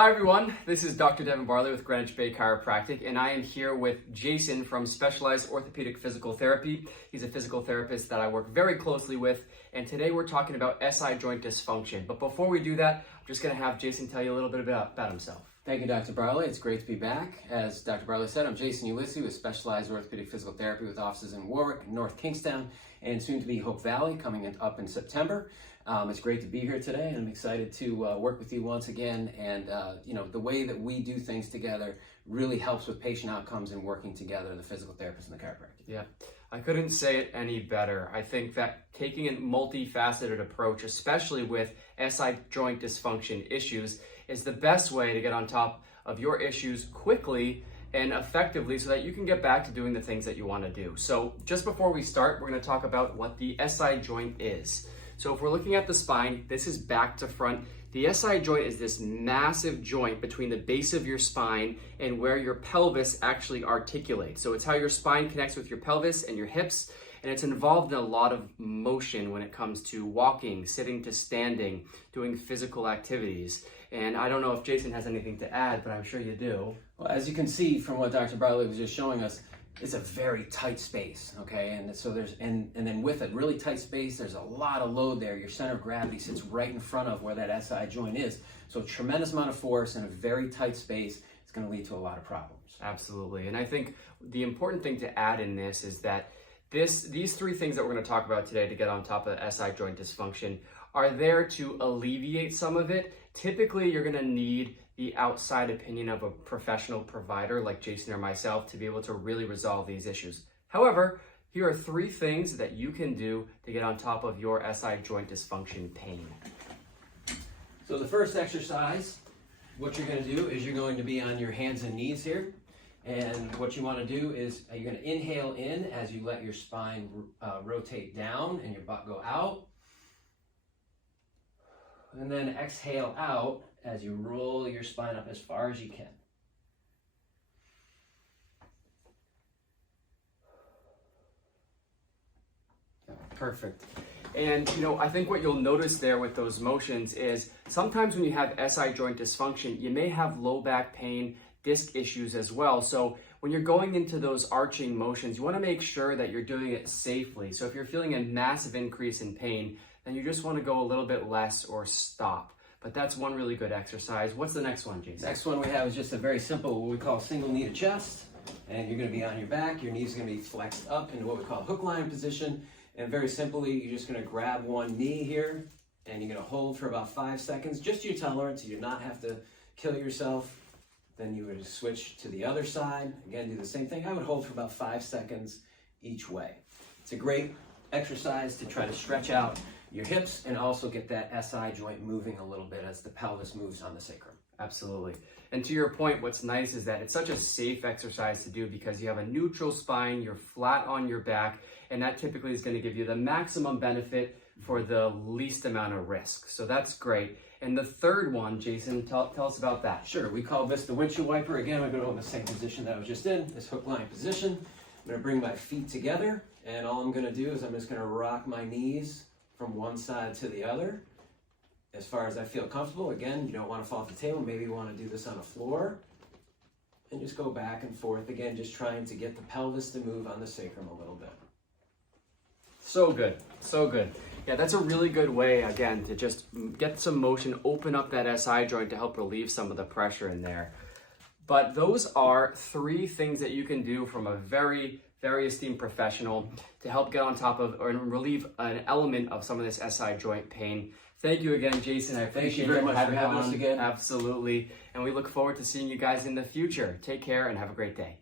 Hi everyone, this is Dr. Devin Barley with Greenwich Chiropractic, and I am here with Jason from Specialized Orthopedic Physical Therapy. He's a physical therapist that I work very closely with, and today we're talking about SI joint dysfunction. But before we do that, I'm just going to have Jason tell you a little bit about himself. Thank you, Dr. Barley. It's great to be back. As Dr. Barley said, I'm Jason Ulysses with Specialized Orthopedic Physical Therapy with offices in Warwick, North Kingstown, and soon to be Hope Valley coming up in September. It's great to be here today, and I'm excited to work with you once again. And the way that we do things together really helps with patient outcomes and working together, the physical therapist and the chiropractor. Yeah, I couldn't say it any better. I think that taking a multifaceted approach, especially with SI joint dysfunction issues, is the best way to get on top of your issues quickly and effectively so that you can get back to doing the things that you want to do. So just before we start, we're going to talk about what the SI joint is. So if we're looking at the spine, this is back to front. The SI joint is this massive joint between the base of your spine and where your pelvis actually articulates. So it's how your spine connects with your pelvis and your hips, and it's involved in a lot of motion when it comes to walking, sitting to standing, doing physical activities. And I don't know if Jason has anything to add, but I'm sure you do. Well, as you can see from what Dr. Barley was just showing us, it's a very tight space, okay? And so and then with a really tight space, there's a lot of load there. Your center of gravity sits right in front of where that SI joint is. So a tremendous amount of force in a very tight space is going to lead to a lot of problems. Absolutely. And I think the important thing to add in this is that these three things that we're going to talk about today to get on top of SI joint dysfunction are there to alleviate some of it. Typically, you're going to need the outside opinion of a professional provider like Jason or myself to be able to really resolve these issues. However, here are three things that you can do to get on top of your SI joint dysfunction pain. So the first exercise, what you're going to do is you're going to be on your hands and knees here. And what you want to do is you're going to inhale in as you let your spine rotate down and your butt go out. And then exhale out as you roll your spine up as far as you can. Perfect. And I think what you'll notice there with those motions is sometimes when you have SI joint dysfunction, you may have low back pain, disc issues as well. So when you're going into those arching motions, you want to make sure that you're doing it safely. So if you're feeling a massive increase in pain, then you just want to go a little bit less or stop. But that's one really good exercise. What's the next one, Jason? Next one we have is just a very simple, what we call single knee to chest. And you're going to be on your back. Your knees are going to be flexed up into what we call hook line position. And very simply, you're just going to grab one knee here, and you're going to hold for about 5 seconds, just your tolerance. You do not have to kill yourself. Then you would switch to the other side. Again, do the same thing. I would hold for about 5 seconds each way. It's a great exercise to try to stretch out your hips and also get that SI joint moving a little bit as the pelvis moves on the sacrum. Absolutely. And to your point, what's nice is that it's such a safe exercise to do because you have a neutral spine, you're flat on your back, and that typically is going to give you the maximum benefit for the least amount of risk. So that's great. And the third one, Jason, tell us about that. Sure. We call this the windshield wiper. Again, I'm going to hold the same position that I was just in, this hook line position. I'm going to bring my feet together, and all I'm going to do is I'm just going to rock my knees from one side to the other as far as I feel comfortable. Again, you don't want to fall off the table. Maybe you want to do this on the floor and just go back and forth. Again, just trying to get the pelvis to move on the sacrum a little bit. So good, so good. Yeah, that's a really good way, again, to just get some motion, open up that SI joint to help relieve some of the pressure in there. But those are three things that you can do from a very esteemed professional to help get on top of or relieve an element of some of this SI joint pain. Thank you again, Jason. I appreciate Thank you very much for having us again. Absolutely. And we look forward to seeing you guys in the future. Take care and have a great day.